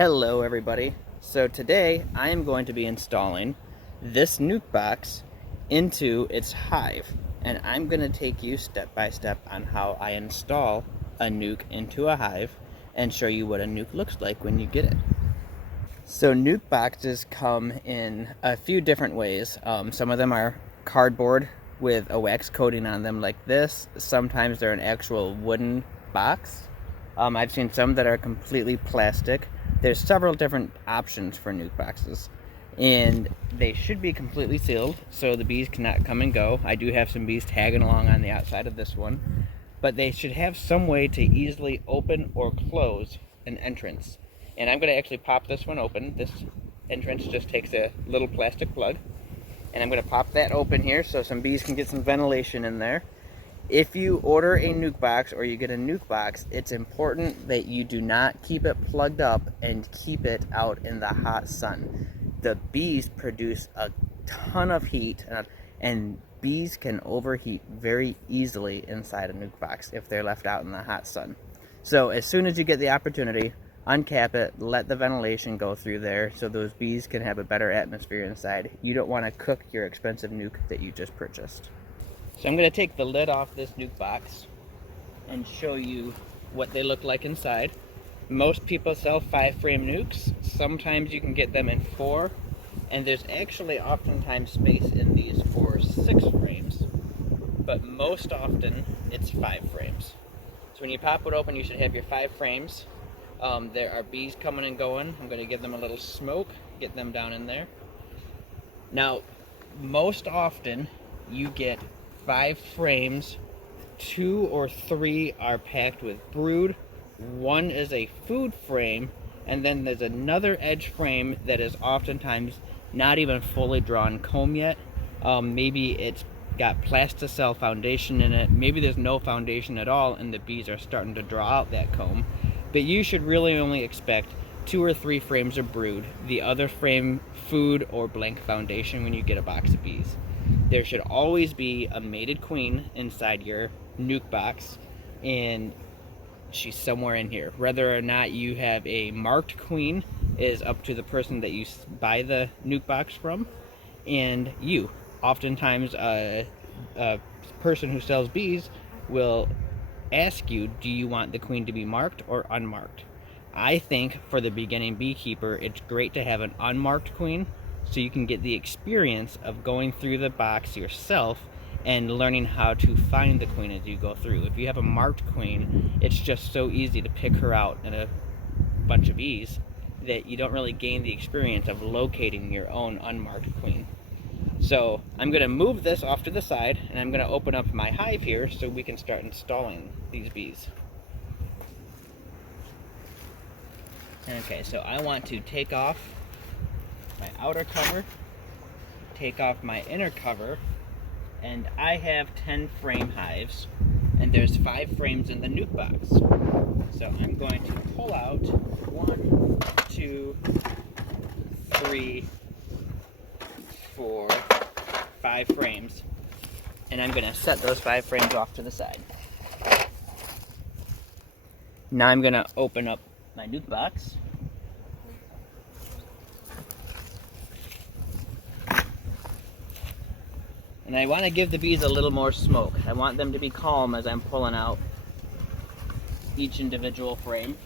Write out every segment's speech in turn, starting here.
Hello everybody. So today I am going to be installing this Nuc box into its hive, and I'm going to take you step by step on how I install a Nuc into a hive and show you what a Nuc looks like when you get it. So Nuc boxes come in a few different ways. Some of them are cardboard with a wax coating on them like this. Sometimes they're an actual wooden box. I've seen some that are completely plastic. There's several different options for Nuc boxes, and they should be completely sealed so the bees cannot come and go. I do have some bees tagging along on the outside of this one, but they should have some way to easily open or close an entrance. And I'm going to actually pop this one open. This entrance just takes a little plastic plug, and I'm going to pop that open here so some bees can get some ventilation in there. If you order a Nuc box or you get a Nuc box, it's important that you do not keep it plugged up and keep it out in the hot sun. The bees produce a ton of heat, and bees can overheat very easily inside a Nuc box if they're left out in the hot sun. So as soon as you get the opportunity, uncap it, let the ventilation go through there so those bees can have a better atmosphere inside. You don't want to cook your expensive Nuc that you just purchased. So I'm going to take the lid off this Nuc box and show you what they look like inside. Most people sell 5-frame Nucs. Sometimes you can get them in 4, and there's actually oftentimes space in these for 6 frames, but most often it's 5 frames. So when you pop it open, you should have your 5 frames. There are bees coming and going. I'm going to give them a little smoke, get them down in there. Now, most often you get 5 frames, 2 or 3 are packed with brood, 1 is a food frame, and then there's another edge frame that is oftentimes not even fully drawn comb yet. Maybe it's got plasticell foundation in it, maybe there's no foundation at all and the bees are starting to draw out that comb. But you should really only expect 2 or 3 frames of brood, the other frame food or blank foundation when you get a box of bees. There should always be a mated queen inside your Nuc box, and she's somewhere in here. Whether or not you have a marked queen is up to the person that you buy the Nuc box from, and you. Oftentimes a person who sells bees will ask you, do you want the queen to be marked or unmarked? I think for the beginning beekeeper, it's great to have an unmarked queen, so you can get the experience of going through the box yourself and learning how to find the queen as you go through. If you have a marked queen, it's just so easy to pick her out in a bunch of bees that you don't really gain the experience of locating your own unmarked queen. So I'm going to move this off to the side, and I'm going to open up my hive here so we can start installing these bees. Okay, so I want to take off my outer cover, take off my inner cover, and I have 10 frame hives, and there's 5 frames in the Nuc box. So I'm going to pull out 1, 2, 3, 4, 5 frames, and I'm going to set those 5 frames off to the side. Now I'm going to open up my Nuc box. And I want to give the bees a little more smoke. I want them to be calm as I'm pulling out each individual frame.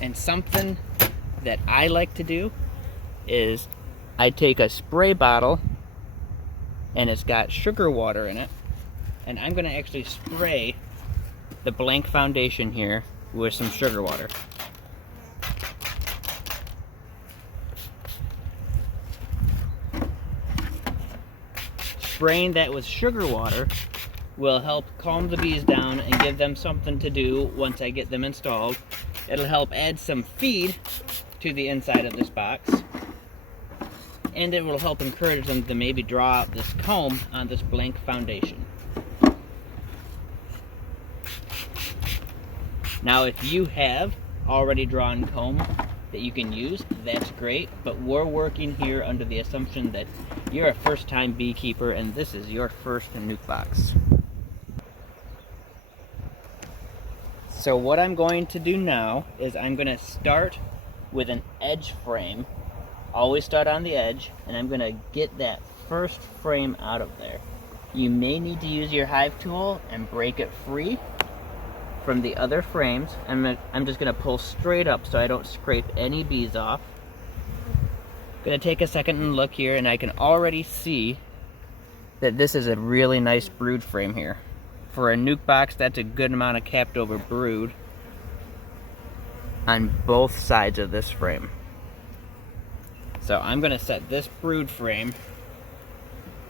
And something that I like to do is I take a spray bottle, and it's got sugar water in it, and I'm going to actually spray the blank foundation here with some sugar water. Spraying that with sugar water will help calm the bees down and give them something to do once I get them installed. It'll help add some feed to the inside of this box, and it will help encourage them to maybe draw out this comb on this blank foundation. Now, if you have already drawn comb that you can use, that's great, but we're working here under the assumption that you're a first-time beekeeper and this is your first Nuc box. So what I'm going to do now is I'm going to start with an edge frame. Always start on the edge, and I'm going to get that first frame out of there. You may need to use your hive tool and break it free from the other frames. I'm just going to pull straight up so I don't scrape any bees off. I'm going to take a second and look here, and I can already see that this is a really nice brood frame here. For a Nuc box, that's a good amount of capped over brood on both sides of this frame. So I'm going to set this brood frame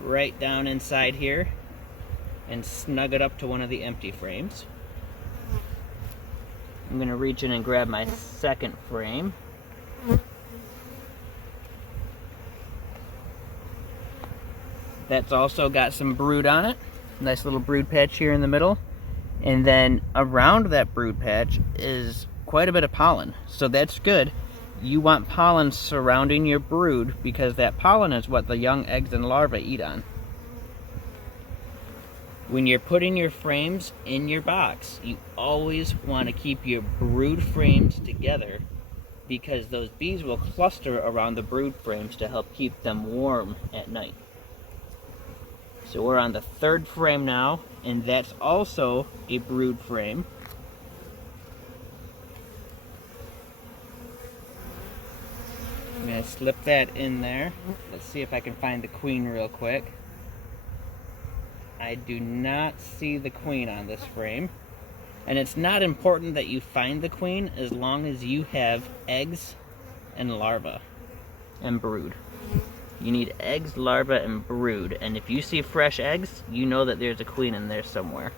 right down inside here and snug it up to one of the empty frames. I'm going to reach in and grab my second frame. That's also got some brood on it. Nice little brood patch here in the middle. And then around that brood patch is quite a bit of pollen. So that's good. You want pollen surrounding your brood because that pollen is what the young eggs and larvae eat on. When you're putting your frames in your box, you always want to keep your brood frames together because those bees will cluster around the brood frames to help keep them warm at night. So we're on the third frame now, and that's also a brood frame. I'm going to slip that in there. Let's see if I can find the queen real quick. I do not see the queen on this frame. And it's not important that you find the queen as long as you have eggs and larvae and brood. You need eggs, larvae, and brood. And if you see fresh eggs, you know that there's a queen in there somewhere.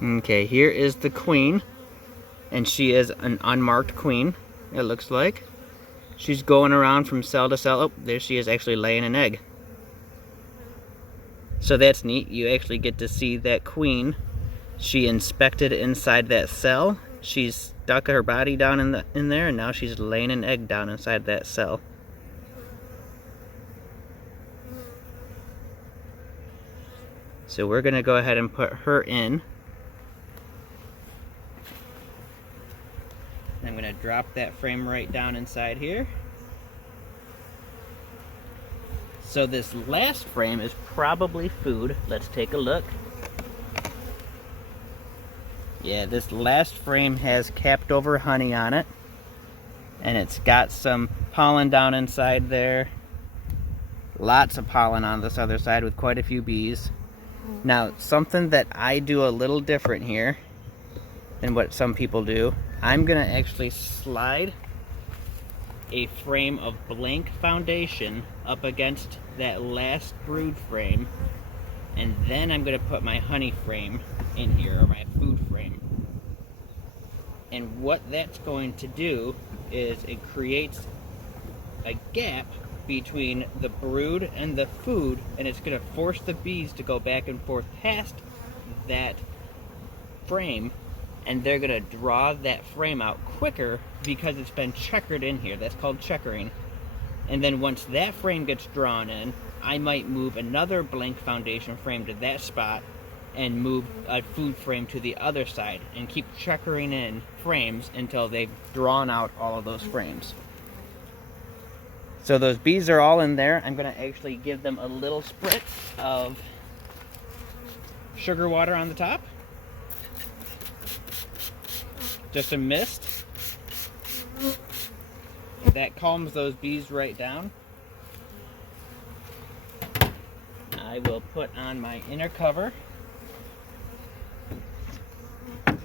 Okay, here is the queen, and she is an unmarked queen, it looks like. She's going around from cell to cell. Oh, there she is actually laying an egg. So that's neat. You actually get to see that queen. She inspected inside that cell. She's stuck her body down in there, and now she's laying an egg down inside that cell. So we're going to go ahead and put her in. I'm going to drop that frame right down inside here. So this last frame is probably food. Let's take a look. Yeah, this last frame has capped over honey on it. And it's got some pollen down inside there. Lots of pollen on this other side with quite a few bees. Now, something that I do a little different here than what some people do, I'm going to actually slide a frame of blank foundation up against that last brood frame, and then I'm going to put my honey frame in here, or my food frame. And what that's going to do is it creates a gap between the brood and the food, and it's going to force the bees to go back and forth past that frame, and they're going to draw that frame out quicker because it's been checkered in here. That's called checkering. And then once that frame gets drawn in, I might move another blank foundation frame to that spot and move a food frame to the other side and keep checkering in frames until they've drawn out all of those frames. So those bees are all in there. I'm going to actually give them a little spritz of sugar water on the top. Just a mist. That calms those bees right down. I will put on my inner cover. And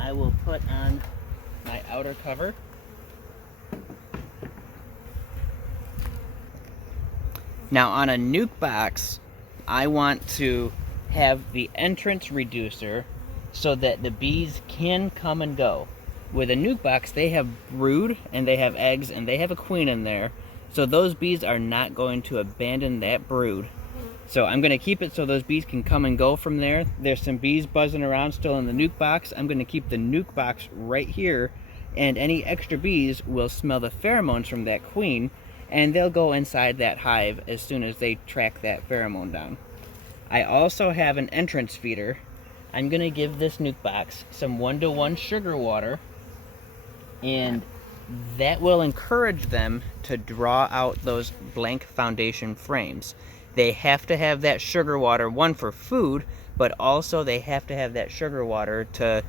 I will put on my outer cover. Now on a Nuc box, I want to have the entrance reducer so that the bees can come and go. With a Nuc box, they have brood, and they have eggs, and they have a queen in there. So those bees are not going to abandon that brood. So I'm going to keep it so those bees can come and go from there. There's some bees buzzing around still in the Nuc box. I'm going to keep the Nuc box right here, and any extra bees will smell the pheromones from that queen, and they'll go inside that hive as soon as they track that pheromone down. I also have an entrance feeder. I'm going to give this Nuc Box some 1-to-1 sugar water, and that will encourage them to draw out those blank foundation frames. They have to have that sugar water, one, for food, but also they have to have that sugar water to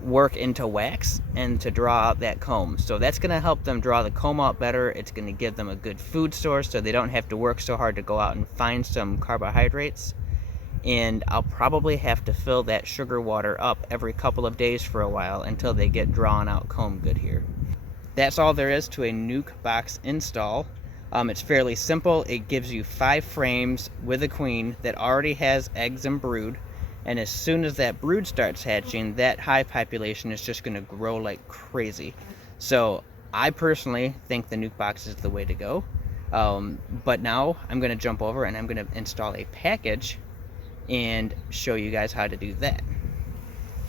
work into wax and to draw out that comb. So that's going to help them draw the comb out better. It's going to give them a good food source so they don't have to work so hard to go out and find some carbohydrates. And I'll probably have to fill that sugar water up every couple of days for a while until they get drawn out comb good here. That's all there is to a Nuc Box install. It's fairly simple. It gives you 5 frames with a queen that already has eggs and brood, and as soon as that brood starts hatching, that hive population is just going to grow like crazy. So I personally think the Nuc Box is the way to go. But now I'm going to jump over and I'm going to install a package and show you guys how to do that.